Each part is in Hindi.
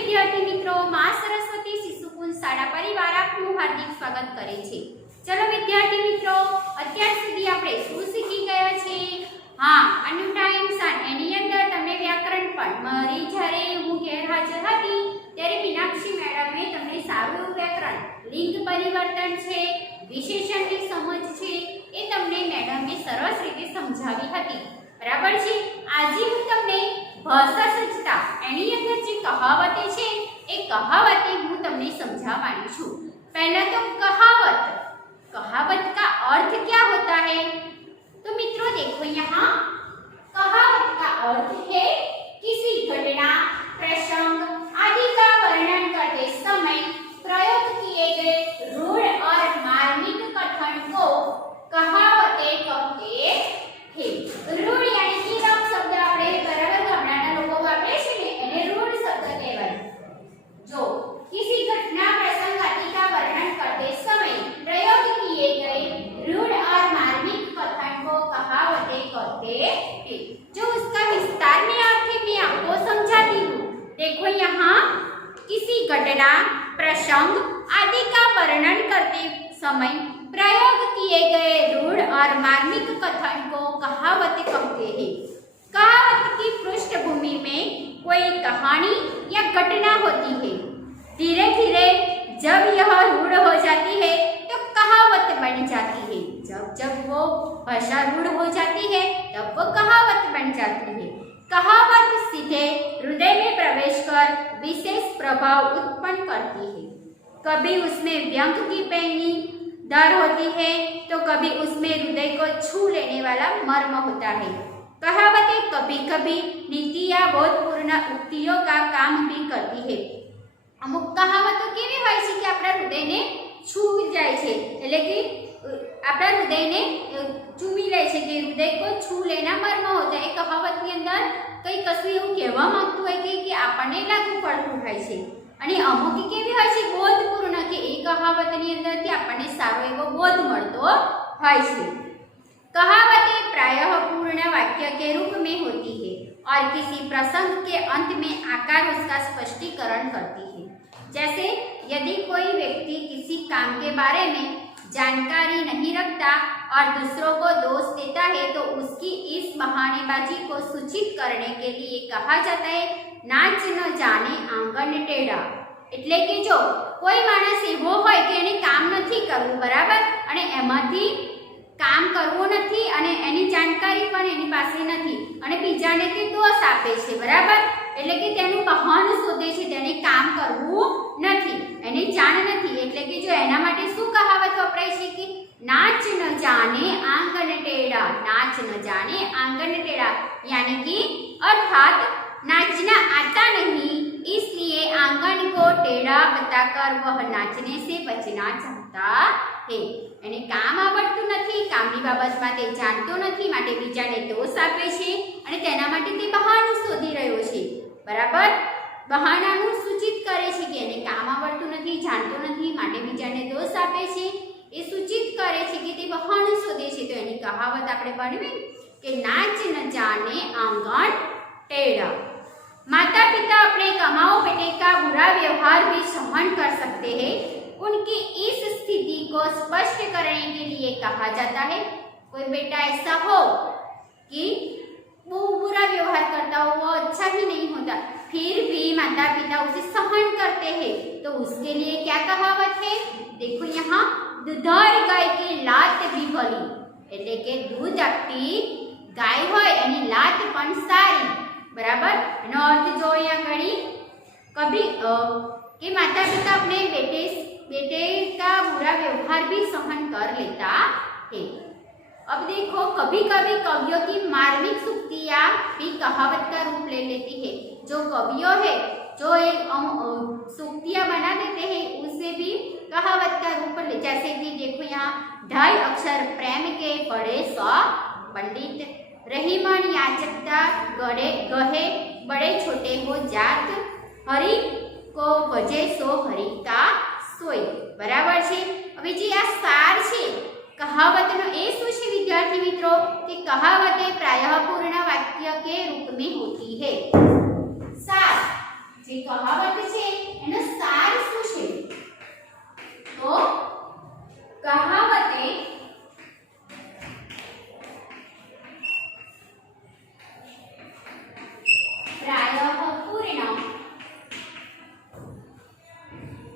विद्यार्थी मित्रों, मां सरस्वती शिशुकुंज शाळा परिवार आपનું હાર્દિક સ્વાગત કરે છે। ચલો વિદ્યાર્થી મિત્રો, અત્યાર સુધી આપણે શું શીખી ગયા છીએ? હા, અન્ય ટાઈમ્સ એની અંદર તમને વ્યાકરણ પણ મારી જ્યારે હું ગેરહાજર હતી ત્યારે મીનાક્ષી મેડમે તમને સારું એવું વ્યાકરણ, લિંગ પરિવર્તન છે, વિશેષણની સમજ છે એ તમને મેડમે સરસ રીતે સમજાવી હતી, બરાબર છે। આજે હું તમને ભાષા સજ્જતા એની અંદર જે કહાવતે છે એ कहावतें हूँ तमने समझावानी छू। पहला तो कहावत, कहावत का अर्थ क्या होता है? तो मित्रों देखो यहाँ कहावत का अर्थ है किसी घटना, प्रसंग आदि का वर्णन करते समय प्रयोग किए गए रूढ़ और मार्मिक कथन को कहावतें कहते हैं। रूढ़ यानी कि रफ शब्द આપણે બરાબર ગામડાના લોકો વાપરે છે ને એને રૂઢ શબ્દ કહેવાય। जो किसी घटना, प्रसंग आदि का वर्णन करते समय प्रयोग किए गए रूढ़ और मार्मिक कथन को कहावतें कहते हैं। जो उसका विस्तार में अर्थ मैं आपको समझाती हूँ। देखो यहाँ किसी घटना, प्रसंग आदि का वर्णन करते समय प्रयोग किए गए रूढ़ और मार्मिक कथन को कहावतें कहते हैं। कहावत की पृष्ठभूमि में कोई कहानी या घटना होती है। धीरे धीरे जब यह रूढ़ हो जाती है तो कहावत बन जाती है। जब वो भाषा रूढ़ हो जाती है तब वो कहावत बन जाती है। कहावत सीधे हृदय में प्रवेश कर विशेष प्रभाव उत्पन्न करती है। कभी उसमें व्यंग की पैनी दर होती है तो कभी उसमें हृदय को छू लेने वाला मर्म होता है। कहावतें कभी कभी नीति या बोधपूर्ण उक्तियों का काम भी करती है। अमुक कहावतो केवी होय छे कि आपણા હૃદયને છૂઈ જાય છે, એટલે કે આપણા હૃદયને ચૂમી લે છે કે હૃદય को छू लेना मर्म होता है। कहावतની અંદર કઈ કશું એવું કહેવા માંગતું હોય કે આપણને લાગુ પડતું હોય છે। અને અમુક કેવી હોય છે બોધપૂર્ણ, કે એ કહાવતની અંદરથી આપણને સારો એવો બોધ મળતો હોય છે। कहावतें प्रायः पूर्ण वाक्य के रूप में होती है और किसी प्रसंग के अंत में आकार उसका स्पष्टीकरण करती है। जैसे यदि कोई व्यक्ति किसी काम के बारे में जानकारी नहीं रखता और दूसरों को दोष देता है तो उसकी इस बहानेबाजी को सूचित करने के लिए कहा जाता है नाच न जाने आंगन टेढ़ा। એટલે કે જો કોઈ માણસ એવો હોય કે એને કામ નથી કરવું, બરાબર, અને એમાંથી કામ કરવું નથી અને એની જાણકારી પણ એની પાસે નથી અને બીજાને તે દોષ આપે છે, બરાબર, એટલે કે તેનું બહાનું શોધે છે, તેને કામ કરવું નથી, એને જાણ નથી। એટલે કે જો એના માટે શું કહાવત વપરાય છે કે नाच न जाने आंगन टेढ़ा, नाच न जाने आंगन टेढ़ा, यानी कि अर्थात नाचना आता नहीं इसलिए आंगन को टेढ़ा बताकर वह नाचने से बचना चाहता है। એને કામ આવડતું નથી, કામની બાબતમાં તે જાણતો નથી માટે બીજાને દોષ આપે છે અને તેના માટે તે બહાનું શોધી રહ્યો છે, બરાબર, બહાનાનું સૂચિત કરે છે કે એને કામ આવડતું નથી, જાણતો નથી માટે બીજાને દોષ આપે છે, એ સૂચિત કરે છે કે તે બહાનું શોધે છે। તો એની કહાવત આપણે ભણવી કે नाच न जाने आंगन टेढ़ा। माता पिता अपने कमाओ बेटे का बुरा व्यवहार भी सहन कर सकते हैं। उनकी इस स्थिति को स्पष्ट करने के लिए कहा जाता है कोई बेटा ऐसा हो कि वो बुरा व्यवहार करता हो, वो अच्छा ही नहीं होता, फिर भी माता पिता उसे सहन करते हैं, तो उसके लिए क्या कहावत है? देखो यहाँ दुधार गाय की लात भी भली, એટલે કે दूध આપતી ગાય હોય એની લાત પણ સારી, બરાબર। એનો અર્થ જો અહીંયા ઘડી કભી કે માતા पिता अपने बेटे का बुरा व्यवहार भी सहन कर लेता है। अब देखो कभी कभी कवियों की मार्मिक सूक्तियाँ भी कहावत का रूप ले लेती है। जो कवियों है जो एक सूक्तियाँ बना देते हैं उसे भी कहावत का रूप ले, जैसे कि देखो यहाँ 2.5 अक्षर प्रेम के पढ़े 100 पंडित, रही मन याचकता गहे बड़े छोटे हो जात, हरि को भजे सो हरि का सोई, बराबर છે। હવે જે આ સાર છે કહાવતનો એ શું છે વિદ્યાર્થી મિત્રો કે કહાવતે પ્રાયઃ પૂર્ણ વાક્ય के रूप में होती है। सार જે કહાવત છે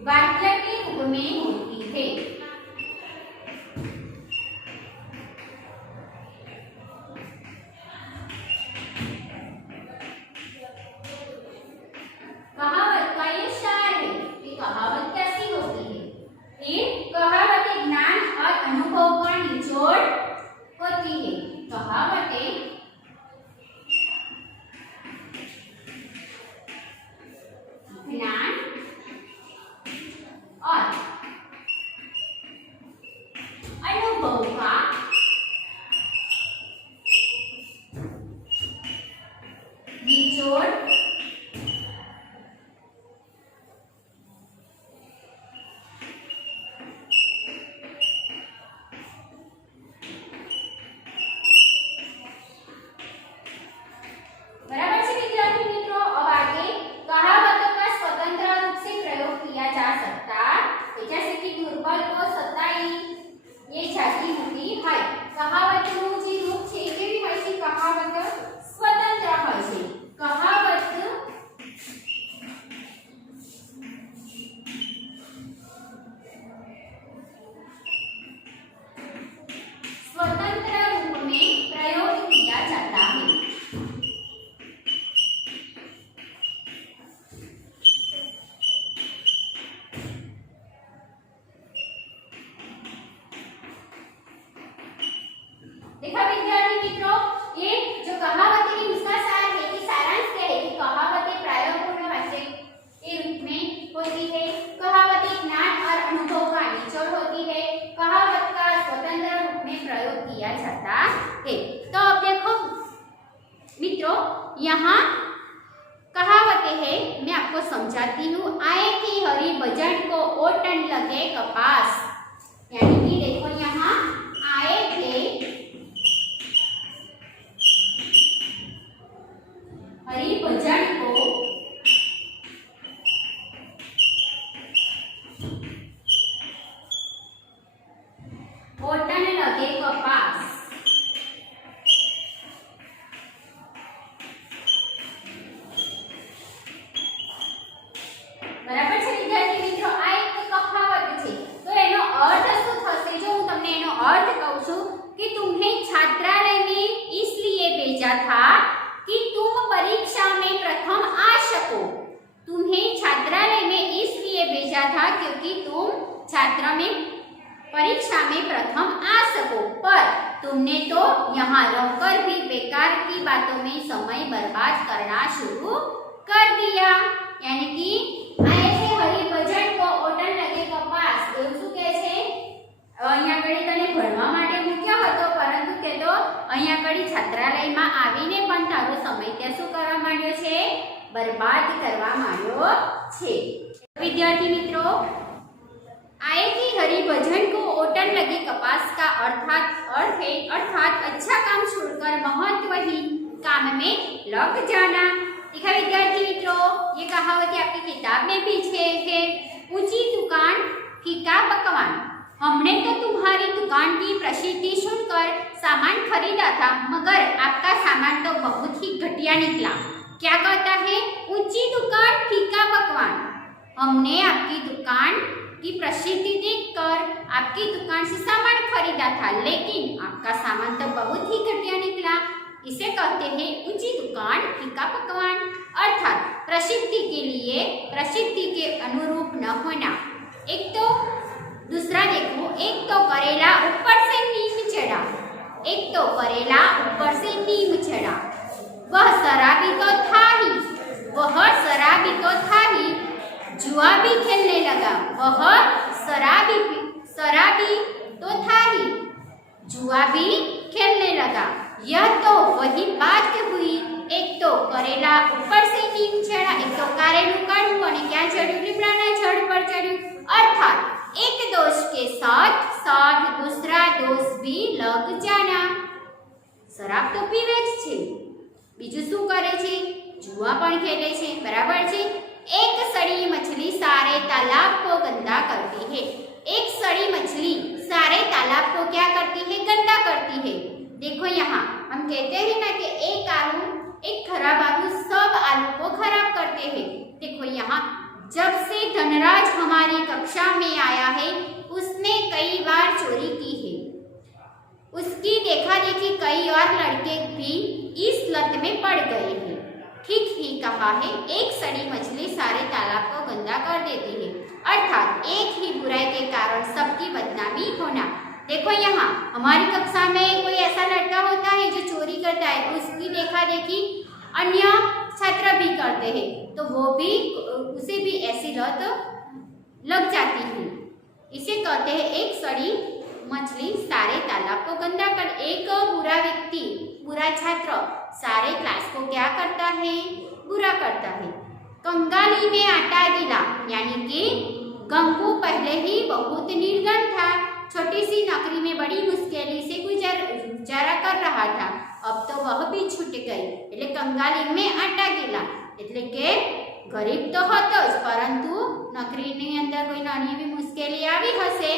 वाक्य के रूप में होती है। कहावत का ये सार है कि कहावत कैसी होती है। फिर कहावतें ज्ञान और अनुभव का निचोड़ होती है। कहावतें ज्ञान और अनुभव का निचोड़ बराबर से विद्यार्थी मित्रों। अब आगे कहावतों का स्वतंत्र रूप से प्रयोग किया जा सकता है, जैसे कि दुर्बल को सताई ये जाती होती है। कहावतનું જે રૂપ છે એ કેવી હોય છે? કહાવત સ્વતંત્ર હોય છે। કહાવત स्वतंत्र रूप में प्रयोग किया जाता है। देखा विद्यार्थी मित्रों, ये जो कहावतें की उसका सार है कि सारांश क्या है कि कहावतें प्रयोगपूर्ण वाक्य के रूप में होती है। कहावतें ज्ञान और अनुभव का निचोड़ होती है। कहावत का स्वतंत्र रूप में प्रयोग किया जाता है। तो अब देखो मित्रों, यहाँ कहावतें है, मैं आपको समझाती हूँ। आए की हरी भजन को ओटन लगे कपास, यानी कि देखो यहाँ आए थे हरि भजन को ओटन लगे कपास। बराबर છે વિદ્યાર્થી મિત્રો। આ એક કહાવત છે। તો એનો અર્થ શું થશે? જો હું તમને એનો અર્થ કહું છું कि तुम्हें छात्रालय में इसलिए भेजा था कि तुम परीक्षा में प्रथम आ सको। तुम्हें छात्रालय में इसलिए भेजा था क्योंकि तुम छात्र में परीक्षा में प्रथम आ सको, पर तुमने तो यहाँ रहकर भी बेकार की बातों में समय बर्बाद करना शुरू कर दिया। यानी कि आए थे हरिभजन को ओटन लगे कपास। એવું શું કહે છે? અહીંયા આગળ તને ભણવા માટે મૂક્યો હતો, પરંતુ તે તો અહીંયા આગળ છાત્રાલયમાં આવીને પણ તારો સમય ત્યાં શું કરવા માંડ્યો છે? બરબાદ કરવા માંડ્યો છે। વિદ્યાર્થી મિત્રો, आए थी हरिभजन को ओटन लगे कपास का अर्थ है अर्थात अच्छा काम छोड़कर महत्वहीन काम में लग जाना। देखा विद्यार्थी मित्रों, ये कहावत आपकी किताब में भी है। ऊंची दुकान फीका पकवान। हमने तो तुम्हारी दुकान की प्रसिद्धि सुनकर सामान खरीदा था, मगर आपका सामान तो बहुत ही घटिया निकला। क्या कहता है? ऊंची दुकान फीका पकवान। हमने आपकी दुकान की प्रसिद्धि देखकर आपकी दुकान से सामान खरीदा था, लेकिन आपका सामान तो बहुत ही घटिया निकला। इसे कहते हैं ऊंची दुकान फीका पकवान, अर्थात प्रसिद्धि के लिए प्रसिद्धि के अनुरूप न होना। एक तो दूसरा देखो, एक तो करेला ऊपर से नीम चढ़ा, एक तो करेला ऊपर से नीम चढ़ा। वह शराबी तो था ही, वह शराबी तो था ही, जुआ भी खेलने लगा। वह शराबी तो था ही, जुआ भी खेलने लगा। यह तो वही बात हुई। एक तो करेला ऊपर से नीम चढ़ा, एक तो कारेलू काढ़ू અને ક્યાં ચડ્યું? લીમડાના ઝાડ પર ચડ્યું। अर्थात एक दोष के साथ साथ दूसरा दोष भी लग जाना। शराब तो पीवे જ છે, બીજું શું કરે છે? जुआ પણ ખેલે છે। બરાબર છે। एक सड़ी मछली सारे तालाब को गंदा करती है। एक सड़ी मछली सारे तालाब को क्या करती है? गंदा करती है। देखो यहाँ हम कहते हैं ना कि एक खराब आलू सब आलू को खराब करते हैं। देखो यहाँ जब से एक धनराज हमारी कक्षा में आया है, उसने कई बार चोरी की है। उसकी देखा देखी कई और लड़के भी इस लत में पड़ गए हैं। ठीक ही कहा है, एक सड़ी मछली सारे तालाब को गंदा कर देती है, अर्थात एक ही बुराई के कारण सबकी बदनामी होना। देखो यहाँ हमारी कक्षा में कोई ऐसा लड़का होता है जो चोरी करता है, उसकी देखा देखी अन्य छात्र भी करते हैं, तो वो भी उसे भी ऐसी लत लग जाती है। इसे कहते हैं एक सड़ी मछली सारे तालाब को गंदा कर। एक बुरा व्यक्ति, बुरा छात्र सारे क्लास को क्या करता है? बुरा करता है। कंगाली में आटा गिला, यानी कि गंगू पहले ही बहुत निर्धन था, छोटी सी नौकरी में बड़ी मुश्किल से गुजारा कर रहा था, अब तो वह भी छूट गई, એટલે કંગાલી में आटा गीला, એટલે કે ગરીબ તો હતો જ, પરંતુ નોકરીની અંદર કોઈ નાની એવી મુશ્કેલી આવી હશે,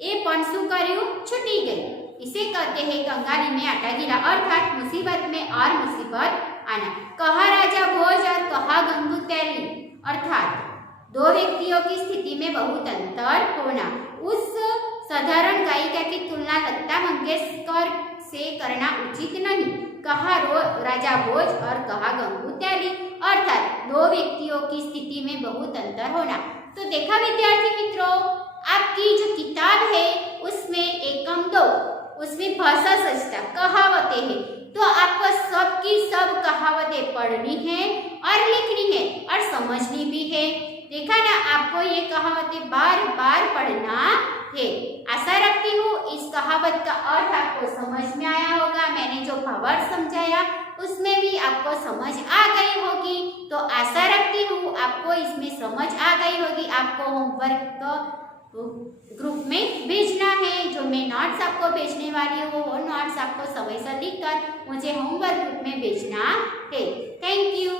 એ પણ શું કર્યું? છૂટી ગઈ। इसे कहते हैं कंगाली में आटा गीला, अर्थात मुसीबत में और मुसीबत आना। कहा राजा भोज और कहा गंगू तैली, अर्थात दो व्यक्तियों की स्थिति में बहुत अंतर होना। उस साधारण गायिका की तुलना लता मंगेशकर से करना उचित नहीं। कहा राजा भोज और कहा गंगू तैली, अर्थात दो व्यक्तियों की स्थिति में बहुत अंतर होना। तो देखा विद्यार्थी मित्रों, आपकी जो किताब है उसमें एकम 2, उसमें भाषा सजता कहावतें हैं, तो आपको सबकी सब कहावतें पढ़नी है और लिखनी है और समझनी भी है। देखा ना, आपको ये कहावतें बार बार पढ़ना है। आशा रखती हूँ इस कहावत का अर्थ आपको समझ में आया होगा। मैंने जो भावार्थ समझाया उसमें भी आपको समझ आ गई होगी, तो आशा रखती हूँ आपको इसमें समझ आ गई होगी। आपको होमवर्क ग्रुप में भेजना है, जो मैं नोट्स आपको भेजने वाली हूँ, वो नोट्स आपको समय से लिखकर मुझे होमवर्क ग्रुप में भेजना है। Thank you.